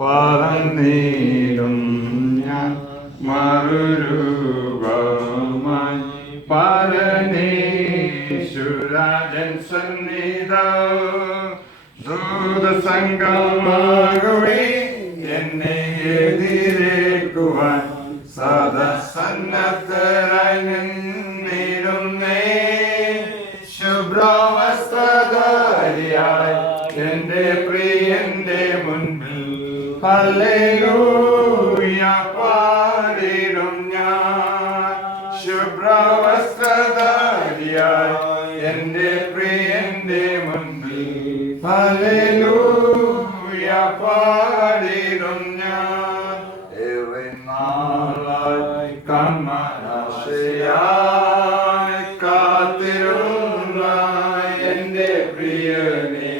പറന്നീടും ഞാൻ മറുരൂപമായി പരനേശ്വരാജൻ സന്നിധ ദൂതസംഗമാകവേ എന്നെ എതിരേക്കുവാൻ സദസന്നദ്ധരായി നിന്നിടുന്നേ. ശുഭ്രവസ്ത്രധാരിയായി എന്റെ പ്രിയന്റെ മുൻപിൽ ഹല്ലേലൂയ പാടിടും ഞാൻ. ശുഭ്രവസ്ത്രധാരിയായി എന്റെ പ്രിയന്റെ മുൻപിൽ ഹല്ലേലൂയ പാടിടും ഞാൻ. ഏറെ നാളായി കൺമനാശയായി കാത്തിരുന്ന എന്റെ പ്രിയനെ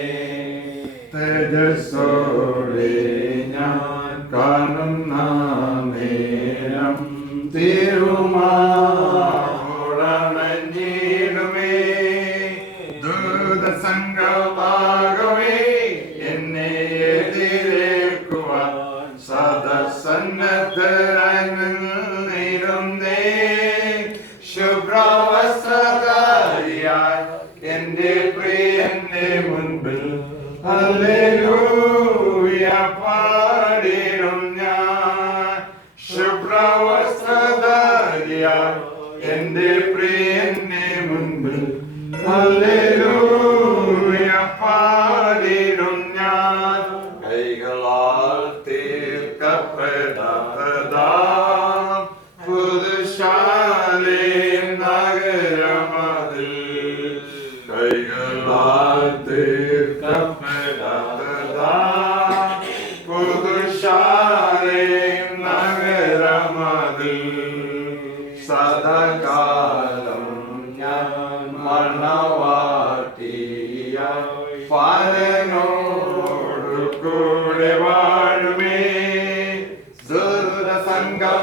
തേജസ്സോടെ ഞാൻ കാണുന്ന നേരം തിരുമാറണഞ്ഞിടുമേ. ദൂതസംഗമാകവേ എന്നെ എതിരേൽക്കുവാൻ സദസന്നദ്ധരായി നിന്നിടുന്നേ. ശുഭ്രവസ്ത്രധാരിയായി എന്റെ പ്രിയന്റെ മുൻപിൽ ഹല്ലേലൂയ പാടിടും ഞാൻ. ശുഭ്രവസ്ത്രധാരിയായി എന്റെ പ്രിയന്റെ മുൻപിൽ ഹല്ലേലൂയ പാടിടും ഞാൻ. കൈകളാൽ തീർക്കപ്പെടാത്തതാം പുതുശാലേം നഗരമതിൽ, കൈകളാൽ തീർക്കപ്പെടാത്തതാം പുതുശാലേം നഗരമതിൽ സദാകാലം ഞാൻ മണവാട്ടിയായി പരനോടു കൂടെ വാഴുമേ. ദൂതസംഗമാകവേ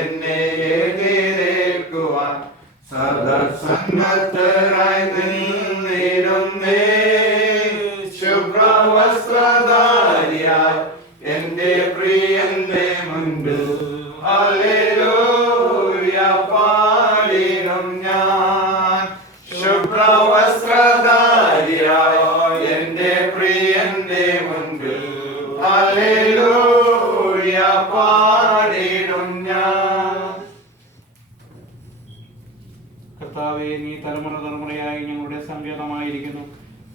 എന്നെ എതിരേൽക്കുവാൻ സദസന്നദ്ധരായി നിന്നിടുന്നേ. ശുഭ്രവസ്ത്രധാരിയായി എന്റെ പ്രിയന്റെ മുൻപിൽ ഹല്ലേലൂയ പാടിടും ഞാൻ. ശുഭ്രവസ്ത്രധാരിയായി എന്റെ പ്രിയന്റെ മുൻപിൽ ഹല്ലേലൂയ പാടിടും ഞാൻ. കർത്താവേ, നീ തലമുറ തലമുറയായി ഞങ്ങളുടെ സങ്കേതമായിരിക്കുന്നു.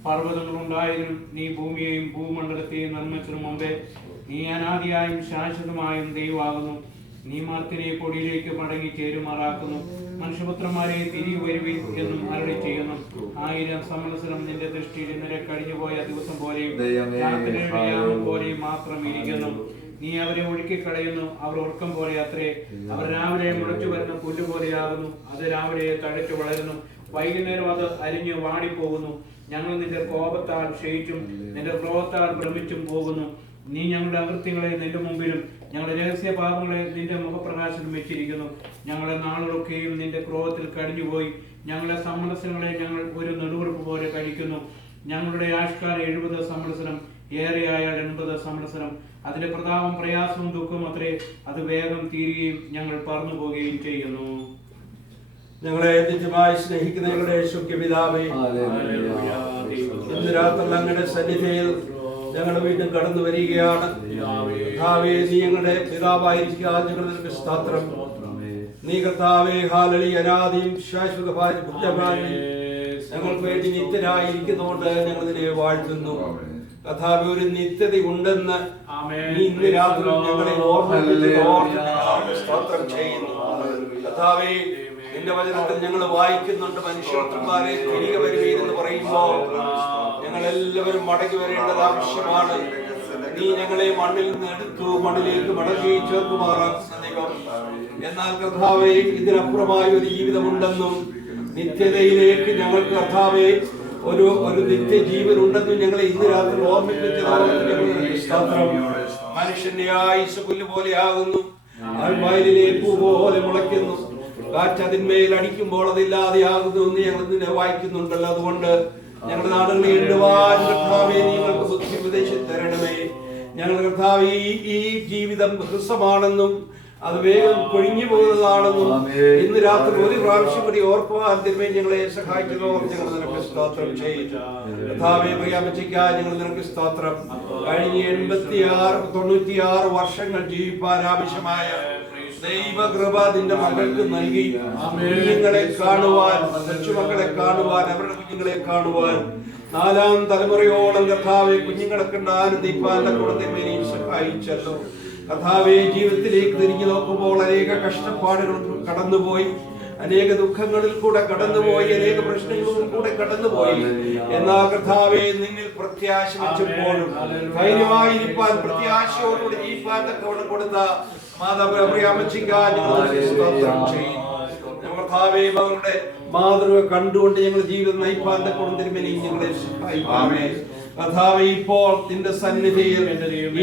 പർവ്വതങ്ങളുണ്ടായതിനും നീ ഭൂമിയെയും ഭൂമണ്ഡലത്തെയും നിർമ്മിച്ചതിനു മുമ്പേ നീ അനാദിയായും ശാശ്വതമായും ദൈവമാകുന്നു. നീ മർത്തിനെ പൊടിയിലേക്ക് മടങ്ങി ചേരുമാറാക്കുന്നു. മനുഷ്യപുത്രന്മാരെ തിരികെ വരുവിൻ എന്നും അരുളി ചെയ്യുന്നു. 1000 സംവത്സരം നിന്റെ ദൃഷ്ടിയിൽ ഇന്നലെ കഴിഞ്ഞുപോയ ദിവസം പോലെയും രാത്രിയുടെ പോലെയും മാത്രം ഇരിക്കുന്നു. നീ അവരെ ഒഴുക്കിക്കളയുന്നു. അവർ ഉറക്കം പോലെ അത്രേ. അവർ രാവിലെ മുളച്ചു വരുന്ന പുല്ല് പോലെയാകുന്നു. അത് രാവിലെ തഴച്ചു വളരുന്നു, വൈകുന്നേരം അത് അരിഞ്ഞ് വാടിപ്പോകുന്നു. ഞങ്ങൾ നിന്റെ കോപത്താൽ ക്ഷയിച്ചും നിന്റെ ക്രോധത്താൽ ഭ്രമിച്ചും പോകുന്നു. നീ ഞങ്ങളുടെ അകൃത്യങ്ങളെ നിന്റെ മുമ്പിലും ഞങ്ങളുടെ രഹസ്യ പാപങ്ങളെ നിന്റെ മുഖപ്രകാശനം വെച്ചിരിക്കുന്നു. ഞങ്ങളുടെ നാളുകളൊക്കെയും നിന്റെ ക്രോധത്തിൽ കഴിഞ്ഞുപോയി. ഞങ്ങളുടെ സംവത്സരങ്ങളെ ഞങ്ങൾ ഒരു നെടുവെടുപ്പ് പോലെ കഴിക്കുന്നു. ഞങ്ങളുടെ ആയുഷ്കാലം 70 സംവത്സരം, ഏറെയായാൽ 80 സംവത്സരം. അതിന്റെ പ്രതാപം പ്രയാസവും ദുഃഖവും അത്രേ. അത് വേഗം തീരുകയും ഞങ്ങൾ പറന്നു പോവുകയും ചെയ്യുന്നു. ഞങ്ങളെ നിത്യമായി സ്നേഹിക്കുന്ന ഞങ്ങളുടെ യേശുപിതാവേ, ഇന്ന് രാത്രി അങ്ങയുടെ സന്നിധിയിൽ ഞങ്ങൾ വീണ്ടും കടന്നു വരികയാണ്. കർത്താവേ, നീ ഞങ്ങളുടെ പിതാവായിരിക്കുക. ഞങ്ങളുടെ സ്തോത്രം. നീ കർത്താവേ ഹാലളി അനാദിയും ശാശ്വതമായ ഞങ്ങൾക്ക് വേണ്ടി നിത്യനായിരിക്കുന്നതുകൊണ്ട് ഞങ്ങൾ നിന്നെ വാഴ്ത്തുന്നു. കർത്താവേ, ഒരു നിത്യത ഉണ്ടെന്ന് നീ ഇന്ന് രാത്രി ഞങ്ങളെ ഓർമ്മിപ്പിച്ച് സ്തോത്രം ചെയ്യുന്നു. കർത്താവേ, നിന്റെ വചനത്തിൽ ഞങ്ങൾ വായിക്കുന്നുണ്ട്, മനുഷ്യപുത്രന്മാരെ തിരികെ വരുവീരെന്ന് പറയുമ്പോൾ ഞങ്ങൾ എല്ലാവരും മടങ്ങി വരേണ്ടത് ആവശ്യമാണ്. നീ ഞങ്ങളെ മണ്ണിൽ നിന്ന് എടുത്തു, മണ്ണിലേക്ക് മടങ്ങി ചേർക്കുമാറാക്കുന്ന ദൈവം. എന്നാൽ കർത്താവേ, ഇതിനപ്പുറമായ ഒരു ജീവിതമുണ്ടെന്നും നിത്യതയിലേക്ക് ഞങ്ങൾക്ക് കർത്താവേ ഒരു നിത്യജീവൻ ഉണ്ടെന്നും ഞങ്ങളെ ഇന്ന് രാത്രി ഓർമ്മിപ്പിച്ചത്. മനുഷ്യന്റെ ആയുസ് പുല്ല് പോലെയാകുന്നു, വയലിലെ പൂ പോലെ മുളയ്ക്കുന്നു. കാറ്റ് അതിന്മേൽ അടിക്കുമ്പോൾ അതില്ലാതെയാകുന്നു എന്ന് ഞങ്ങൾ നിന്നെ വായിക്കുന്നുണ്ടല്ലോ. അതുകൊണ്ട് ഞങ്ങളുടെ നാടുകളിൽ എണ്ണുവാൻ കർത്താവേ നിങ്ങൾക്ക് ബുദ്ധി ഉപദേശിച്ച് തരണമേ. ഞങ്ങളുടെ കർത്താവേ ഈ ജീവിതം ഹ്രസ്വമാണെന്നും അത് വേഗം കൊഴിഞ്ഞു പോകുന്നതാണെന്നും ഇന്ന് രാത്രി ഒരു പ്രാവശ്യം കൂടി ഓർക്കുവാൻ തിരുമേനി ഞങ്ങളെ സഹായിക്കുന്നവർ ഞങ്ങൾ നിനക്ക് സ്തോത്രം ചെയ്യുന്നു. കർത്താവേ പ്രിയാമച്ചിക്കാൻ ഞങ്ങൾ നിനക്ക് സ്തോത്രം. കഴിഞ്ഞ 96 വർഷങ്ങൾ ജീവിപ്പാൻ ആവശ്യമായ ദൈവകൃപ നിന്റെ മക്കൾക്ക് നൽകി. കുഞ്ഞുങ്ങളെ കാണുവാൻ, കൊച്ചുമക്കളെ കാണുവാൻ, അവരുടെ കുഞ്ഞുങ്ങളെ കാണുവാൻ 4ാം തലമുറയോളം കർത്താവെ കുഞ്ഞുങ്ങളെ കണ്ട് ആനന്ദിപ്പാൻ തിരുമേനി സഹായിച്ചല്ലോ. കർത്താവെ ജീവിതത്തിലേക്ക് തിരിഞ്ഞു നോക്കുമ്പോൾ അനേക കഷ്ടപ്പാടുകൾ കടന്നുപോയി, അനേക ദുഃഖങ്ങളിൽ കൂടെ കടന്നുപോയി, അനേക പ്രശ്നങ്ങളിൽ കൂടെ കടന്നുപോയി. എന്നാൽ കർത്താവെ നിന്നിൽ പ്രത്യാശ വെച്ചപ്പോഴും ധൈര്യമായിരിക്കാൻ പ്രത്യാശയോടുകൂടി ജീവിക്കാൻ തക്കവണ്ണം കൊടുത്ത മാതാപിതാമച്ചിക്കാൻ കർത്താവെ അവരുടെ മാതൃക കണ്ടുകൊണ്ട് ഞങ്ങൾ ജീവിതം നയിപ്പാൻ തക്കവണ്ണം തിരുമേനി ഞങ്ങളെ സഹായിക്കണമേ. കർത്താവേ ഇപ്പോൾ നിന്റെ സന്നിധിയിൽ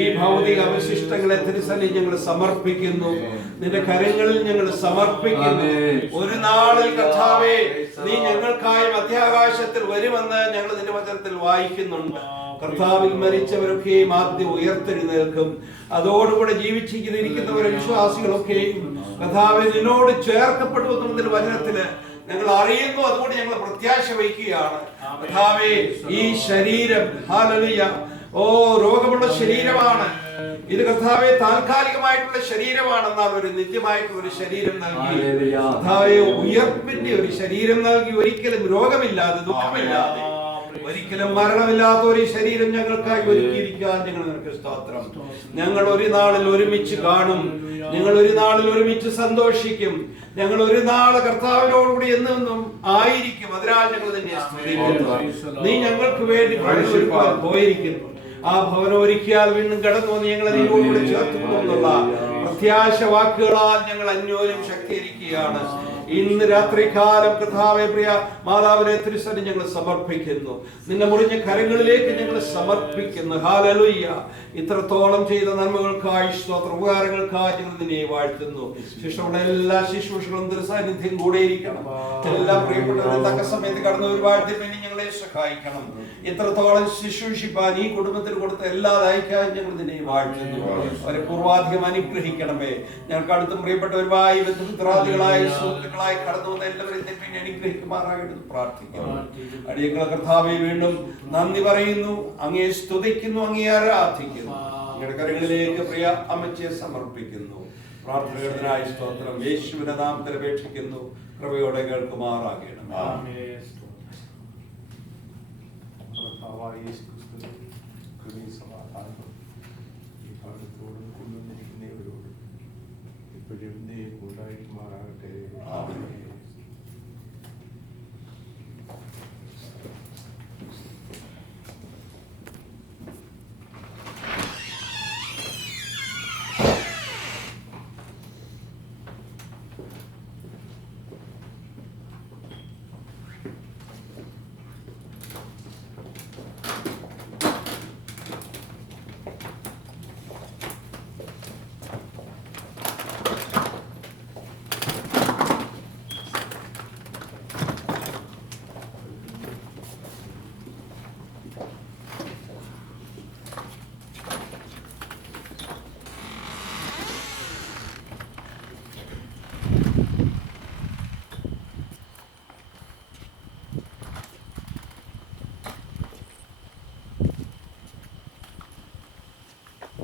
ഈ ഭൗതിക അവശിഷ്ടങ്ങളെ തിരുസന്നിധി ഞങ്ങൾ സമർപ്പിക്കുന്നു, നിന്റെ കരങ്ങളിൽ ഞങ്ങൾ സമർപ്പിക്കുന്നു. ഒരു നാളിൽ കർത്താവേ നീ ഞങ്ങൾക്കായി മധ്യാകാശത്തിൽ വരുമെന്ന് ഞങ്ങൾ നിന്റെ വചനത്തിൽ വായിക്കുന്നുണ്ട്. കർത്താവിൽ മരിച്ചവരൊക്കെയും ആദ്യം ഉയർത്തെഴുന്നേൽക്കും. അതോടുകൂടെ ജീവിച്ചിരിക്കുന്നവർ വിശ്വാസികളൊക്കെയും കർത്താവേ നിന്നോട് ചേർക്കപ്പെടുമെന്ന് നിന്റെ വചനത്തില് ഞങ്ങൾ അറിയുന്നു. അതുകൊണ്ട് ഞങ്ങൾ പ്രത്യാശ വയ്ക്കുകയാണ്. കർത്താവേ ഈ ശരീരം ഹല്ലേലൂയ രോഗമുള്ള ശരീരമാണ് ഇത് കർത്താവേ, താൽക്കാലികമായിട്ടുള്ള ശരീരമാണെന്നാൽ ഒരു നിത്യമായിട്ടുള്ള ഒരു ശരീരം നൽകി. കർത്താവേ ഉയർപ്പിന്റെ ഒരു ശരീരം നൽകി, ഒരിക്കലും രോഗമില്ലാതെ ദുഃഖമില്ലാതെ ഒരിക്കലും മരണമില്ലാത്ത ഒരു ശരീരം ഞങ്ങൾക്കായി ഒരുക്കിയിരിക്കാൻ ഞങ്ങൾ നിനക്ക് സ്തോത്രം. ഞങ്ങൾ ഒരു നാളിൽ ഒരുമിച്ച് കാണും, ഞങ്ങൾ ഒരു നാളിൽ ഒരുമിച്ച് സന്തോഷിക്കും, ഞങ്ങൾ ഒരു നാള് കർത്താവിനോടുകൂടി എന്നും ആയിരിക്കും. അതിനാൽ ഞങ്ങൾ തന്നെ സ്തുതിക്കുന്നു. നീ ഞങ്ങൾക്ക് വേണ്ടി ഒരുക്കാൻ പോയിരിക്കുന്നു. ആ ഭവനം ഒരുക്കിയാൽ വീണ്ടും കടന്നു വന്ന് ഞങ്ങളെ നിന്നോടുകൂടി ചേർത്തുകൊള്ളുന്നുള്ള പ്രത്യാശ വാക്കുകളാൽ ഞങ്ങൾ അന്യോന്യം ശക്തീകരിക്കുകയാണ്. ഇന്ന് രാത്രികാലം കർത്താവേ പ്രിയ മാതാവിനെ തിരുസന്നിധിയിൽ ഞങ്ങൾ സമർപ്പിക്കുന്നു. നിന്റെ മുറിഞ്ഞ കരങ്ങളിലേക്ക് ഞങ്ങൾ സമർപ്പിക്കുന്നു. ഹല്ലേലൂയ. ഇത്രത്തോളം ചെയ്ത നന്മകൾക്കായി സ്തോത്ര, ഉപകാരങ്ങൾക്കായി ഞങ്ങൾ നിന്നെ വാഴ്ത്തുന്നു. ശിശുക്കളുടെ എല്ലാ ശുശ്രൂഷകളും തിരുസാന്നിധ്യം കൂടെയിരിക്കണം. എല്ലാ പ്രിയപ്പെട്ടവരും തക്ക സമയത്ത് കടന്നു ഒരുപാട് വേണ്ടി ഞങ്ങളെ സഹായിക്കണം. ഇത്രത്തോളം ശുശ്രൂഷിപ്പാൻ ഈ കുടുംബത്തിന് കൊടുത്ത എല്ലാ ദായിക്കായും ഞങ്ങൾ നിന്നെ വാഴ്ത്തുന്നു. അവരെ പൂർവാധികം അനുഗ്രഹിക്കണമേ. ഞങ്ങൾക്ക് അടുത്തും പ്രിയപ്പെട്ടവരുമായി ബന്ധുമിത്രാദികളായ സുഹൃത്തുക്കളായി കടന്നു വന്ന എല്ലാവരെയും തന്നെ അനുഗ്രഹിക്കുമാറാകട്ടെ പ്രാർത്ഥിക്കുന്നു. അടിയങ്ങളെ കർത്താവേ വീണ്ടും നന്ദി പറയുന്നു, അങ്ങയെ സ്തുതിക്കുന്നു, അങ്ങയെ ആരാധിക്കുന്നു. അങ്ങയുടെ കരങ്ങളിലേക്ക് പ്രിയ അമ്മച്ചിയെ സമർപ്പിക്കുന്നു. പ്രാർത്ഥനകൾക്കായി സ്തോത്രം. യേശുവിന്റെ നാമത്തിൽ അപേക്ഷിക്കുന്നു, കൃപയോടെ കേൾക്കുമാറാകണം. ഇപ്പോഴും കൂടായിട്ട് മാറാകട്ടെ.